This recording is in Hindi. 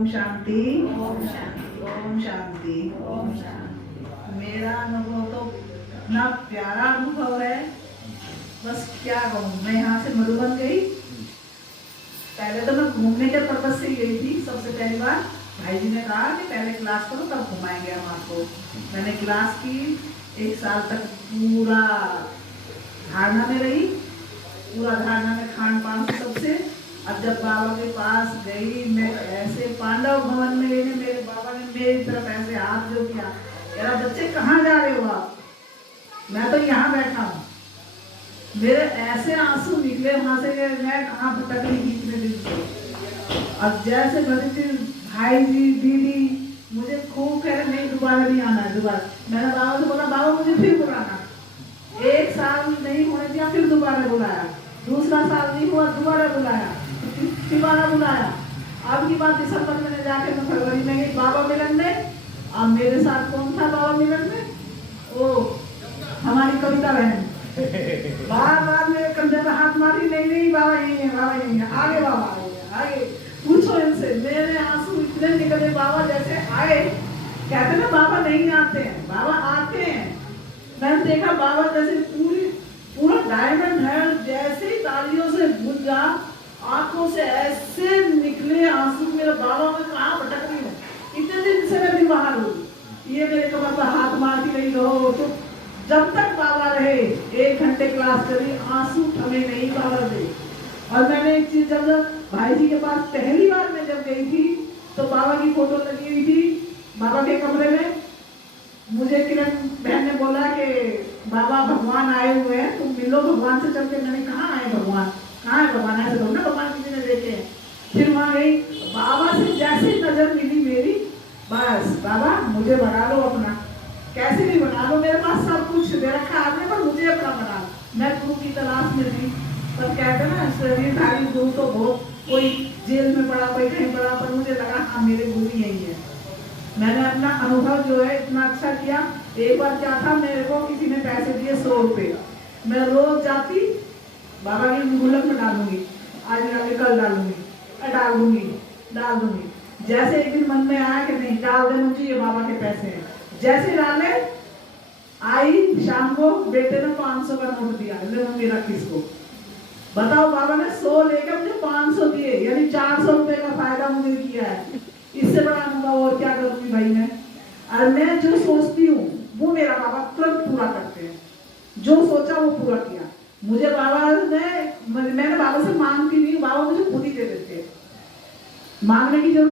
ओम शांति। ओम शांति। ओम शांति। ओम शांति। मेरा अनुभव तो इतना प्यारा अनुभव है, बस क्या कहूँ। मैं यहाँ से मधुबन गई, पहले तो मैं घूमने के पर्पज से ही गई थी। सबसे पहली बार भाई जी ने कहा कि पहले क्लास करो तब घुमाएंगे हम आपको। मैंने क्लास की, 1 साल तक पूरा धारणा में रही, पूरा धारणा में खान पान से सबसे। अब जब बाबा के पास गई, मैं ऐसे पांडव भवन में लेने, मेरे बाबा ने मेरी तरफ ऐसे हाथ जो किया, यार बच्चे कहाँ जा रहे हो आप, मैं तो यहाँ बैठा हूँ। मेरे ऐसे आंसू निकले वहां से, मैं कहाँ भटक रही इतने दिन से। अब जैसे बड़ी भाई जी दीदी मुझे खूब कह रहे नहीं दोबारा नहीं आना है दोबारा। मैंने बाबा से बोला बाबा मुझे फिर बुलाना। 1 साल नहीं होने दिया, फिर दोबारा बुलाया। दूसरा साल नहीं हुआ, दोबारा बुलाया, दोबारा बुलाया। अब की बात दिसंबर में जाके मैं फरवरी में गई बाबा मिलन में। अब मेरे साथ कौन था बाबा मिलन में? ओ हमारी कविता बहन। बार बार मेरे कंधे पे हाथ मारी, नहीं नहीं बाबा यही है, बाबा यही है, आगे बाबा आगे पूछो इनसे। मेरे आंसू इतने निकले, बाबा जैसे आए, कहते ना बाबा नहीं आते हैं, बाबा आते हैं। मैंने देखा बाबा जैसे पूरा डायमंड है, जैसे ही तालियों से गुंजा, आंखों से ऐसे निकले आंसू। मेरे बाबा में कहाँ भटक रही हूँ, इतने दिन से मैं भी बाहर हूँ। ये मेरे कमर पर हाथ मारती रही, रहो तो जब तक बाबा रहे। 1 घंटे क्लास चली, आंसू थमे नहीं बाबा से। और मैंने एक चीज, जब भाई जी के पास पहली बार मैं जब गई थी तो बाबा की फोटो लगी हुई थी बाबा के कमरे में। मुझे किरण बहन ने बोला कि बाबा भगवान आए हुए हैं, तुम मिलो भगवान से चल के। मैंने कहाँ आए भगवान, कहाँ है भगवान, ऐसे बोलो ना भगवान किसी ने देखे हैं। फिर वहां गई, बाबा से जैसे नजर मिली मेरी, बस बाबा मुझे बना लो अपना, कैसे भी बना लो, मेरे पास सब कुछ दे रखा है आपने, पर मुझे अपना बना लो। मैं गुरु की तलाश में थी। सब कहते ना शरीरधारी गुरु तो बहुत, कोई जेल में पड़ा, कोई कहीं पड़ा, पर मुझे लगा हाँ मेरे गुरु यही है। मैंने अपना अनुभव जो है इतना अच्छा किया। एक बार क्या था, मेरे को किसी ने पैसे दिए 100 रुपये। मैं रोज जाती, बाबा की गुल्लक में डालूंगी, आज डाले कल डालूंगी, डाल दूंगी। जैसे एक दिन मन में आया कि नहीं डाल दे मुझे, ये बाबा के पैसे हैं, जैसे डाले आई शाम को बेटे ने 500 का नोट दिया, ले मम्मी रख इसको। बताओ बाबा ने 100 लेकर मुझे 500 दिए, यानी 400 रुपए का फायदा मुझे किया है। इससे बड़ा अनुभव और क्या करूंगी भाई मैं। और मैं जो सोचती हूँ वो मेरा बाबा तुरंत पूरा करते हैं, जो सोचा वो पूरा किया। मुझे बाबा ने, मैंने बाबा से मांगती नहीं, बाबा मुझे खुद ही दे देते हैं, मांगने की जरूरत